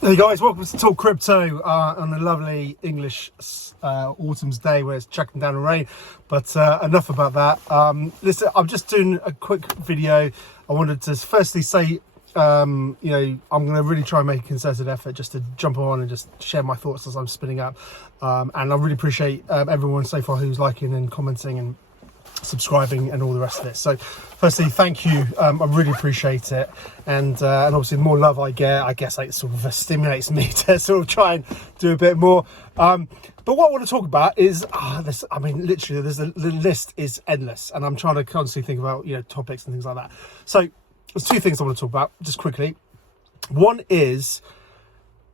Hey guys, welcome to Talk Crypto on a lovely English autumn's day where it's chucking down the rain. But enough about that. Listen, I'm just doing a quick video. I wanted to firstly say, I'm going to really try and make a concerted effort just to jump on and just share my thoughts as I'm spinning up. And I really appreciate everyone so far who's liking and commenting and subscribing and all the rest of it. So firstly, thank you. I really appreciate it, and obviously the more love I get, I guess it sort of stimulates me to sort of try and do a bit more. But what I want to talk about is this. I mean, literally, the list is endless, and I'm trying to constantly think about topics and things like that. So there's two things I want to talk about just quickly. One is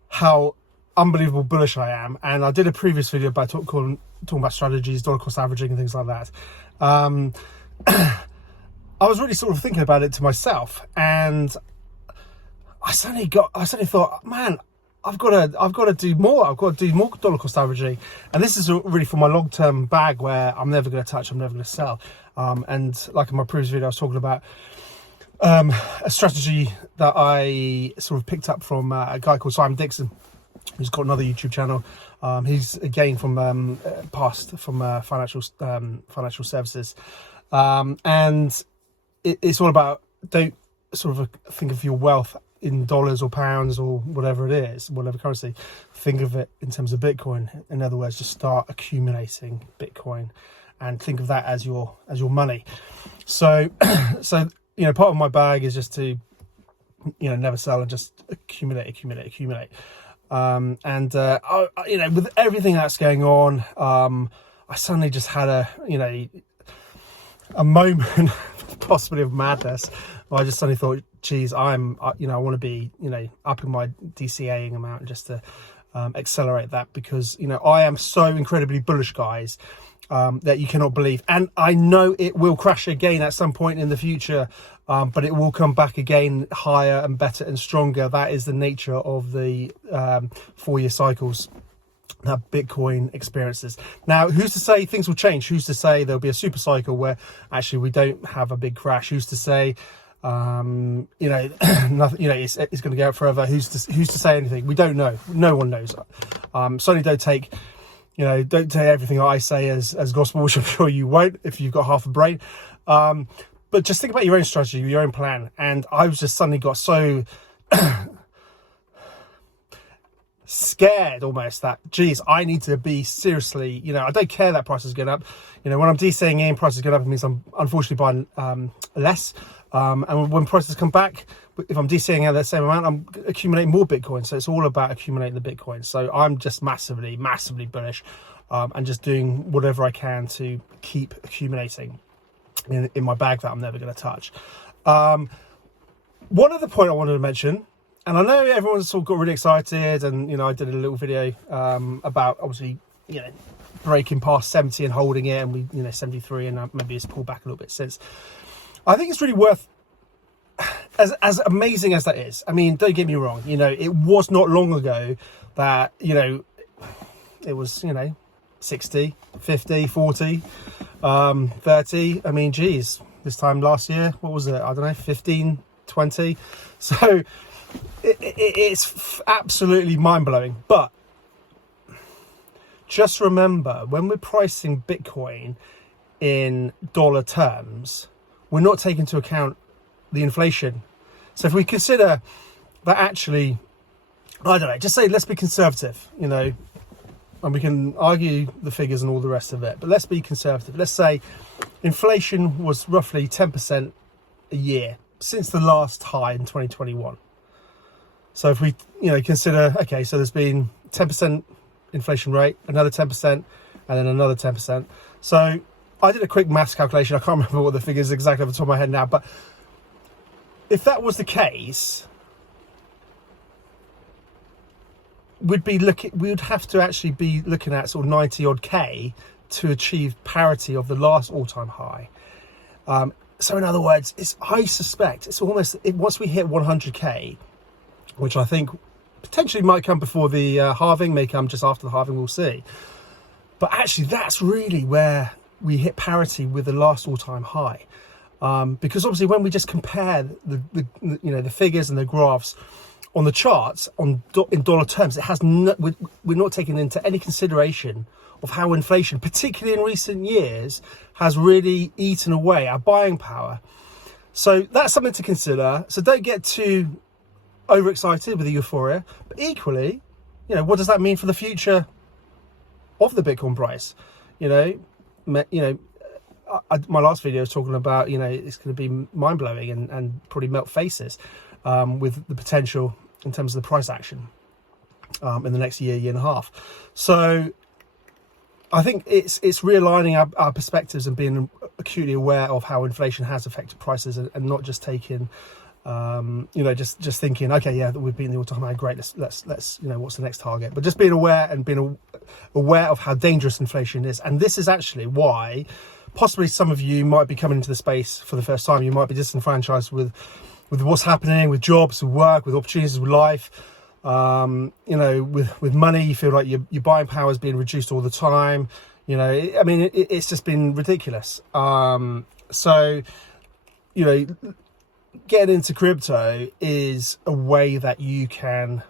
how unbelievable bullish I am, and I did a previous video about talking about strategies, dollar cost averaging and things like that. I was really sort of thinking about it to myself, and I suddenly thought, man, I've got to do more. I've got to do more dollar cost averaging, and this is really for my long-term bag where I'm never going to touch, I'm never going to sell. And like in my previous video, I was talking about a strategy that I sort of picked up from a guy called Simon Dixon, who's got another YouTube channel. He's again from financial services, and it's all about, don't sort of think of your wealth in dollars or pounds or whatever it is, whatever currency. Think of it in terms of Bitcoin. In other words, just start accumulating Bitcoin and think of that as your money. So part of my bag is just to never sell and just accumulate. With everything that's going on, I suddenly just had a moment possibly of madness where I just suddenly thought, geez, I want to be upping my DCAing amount just to accelerate that, because I am so incredibly bullish, guys, that you cannot believe. And I know it will crash again at some point in the future, but it will come back again higher and better and stronger. That is the nature of the 4-year cycles that Bitcoin experiences. Now, who's to say things will change? Who's to say there'll be a super cycle where actually we don't have a big crash? Who's to say nothing, it's going to go up forever? Who's to say anything? We don't know. No one knows. Certainly don't take everything I say as gospel, which I'm sure you won't if you've got half a brain. But just think about your own strategy, your own plan. And I was just suddenly got so scared almost that, geez, I need to be seriously, I don't care that prices going up. When I'm DCing in, prices going up, it means I'm unfortunately buying less. And when prices come back, if I'm DCing at that same amount, I'm accumulating more Bitcoin. So it's all about accumulating the Bitcoin. So I'm just massively bullish, and just doing whatever I can to keep accumulating in my bag that I'm never going to touch. One other point I wanted to mention, and I know everyone's sort of got really excited, and I did a little video about obviously breaking past 70 and holding it, and we 73, and maybe it's pulled back a little bit since. I think it's really worth, as amazing as that is, I mean, don't get me wrong, it was not long ago that it was 60, 50, 40, 30. I mean, geez, this time last year, what was it? I don't know, 15, 20. So it's absolutely mind-blowing. But just remember, when we're pricing Bitcoin in dollar terms, we're not taking into account the inflation. So if we consider that actually, I don't know, just say, let's be conservative, and we can argue the figures and all the rest of it, but let's be conservative. Let's say inflation was roughly 10% a year since the last high in 2021. So if we, consider, okay, so there's been 10% inflation rate, another 10%, and then another 10%. So I did a quick maths calculation. I can't remember what the figures exactly off the top of my head now, but if that was the case, we would have to actually be looking at sort of 90 odd K to achieve parity of the last all-time high. So in other words, I suspect it's almost, once we hit 100K, which I think potentially might come before the halving, may come just after the halving, we'll see. But actually that's really where we hit parity with the last all-time high. Because obviously when we just compare the figures and the graphs on the charts, in dollar terms, it has we're not taking into any consideration of how inflation, particularly in recent years, has really eaten away our buying power. So that's something to consider. So don't get too overexcited with the euphoria, but equally, you know, what does that mean for the future of the Bitcoin price? My last video was talking about, you know, it's going to be mind-blowing and probably melt faces with the potential in terms of the price action in the next year and a half. So I think it's realigning our perspectives and being acutely aware of how inflation has affected prices, and not just taking just thinking, okay, yeah, we've been the all-time high, great, let's you know, what's the next target? But just being aware and being aware of how dangerous inflation is. And this is actually why possibly some of you might be coming into the space for the first time. You might be disenfranchised with what's happening, with jobs, with work, with opportunities, with life. With money, you feel like your buying power is being reduced all the time. It's just been ridiculous. Getting into crypto is a way that you can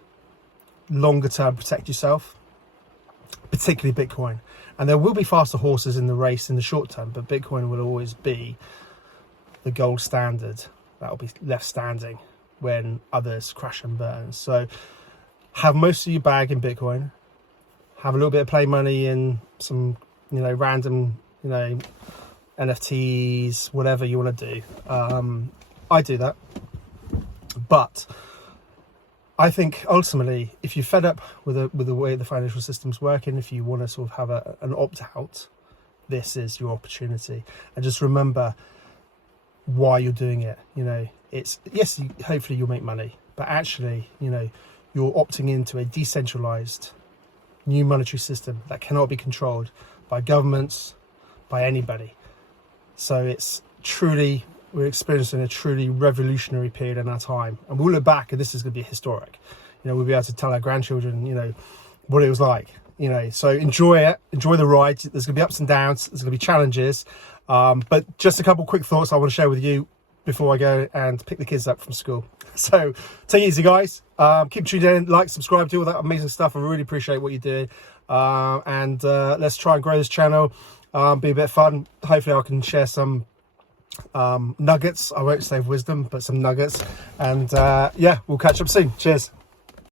longer term protect yourself, particularly Bitcoin. And there will be faster horses in the race in the short term, but Bitcoin will always be the gold standard that will be left standing when others crash and burn. So have most of your bag in Bitcoin, have a little bit of play money in some, random, NFTs, whatever you want to do. I do that. But I think ultimately, if you're fed up with the way the financial system's working, if you want to sort of have an opt-out, this is your opportunity. And just remember why you're doing it. It's, yes, hopefully you'll make money, but actually, you're opting into a decentralized new monetary system that cannot be controlled by governments, by anybody. So we're experiencing a truly revolutionary period in our time. And we'll look back and this is going to be historic. We'll be able to tell our grandchildren, what it was like. So enjoy it, enjoy the ride. There's going to be ups and downs, there's going to be challenges. But just a couple quick thoughts I want to share with you before I go and pick the kids up from school. So take it easy, guys. Keep tuning in, like, subscribe, do all that amazing stuff. I really appreciate what you're doing. Let's try and grow this channel, be a bit fun. Hopefully I can share some nuggets. I won't say wisdom, but some nuggets. And we'll catch up soon. Cheers.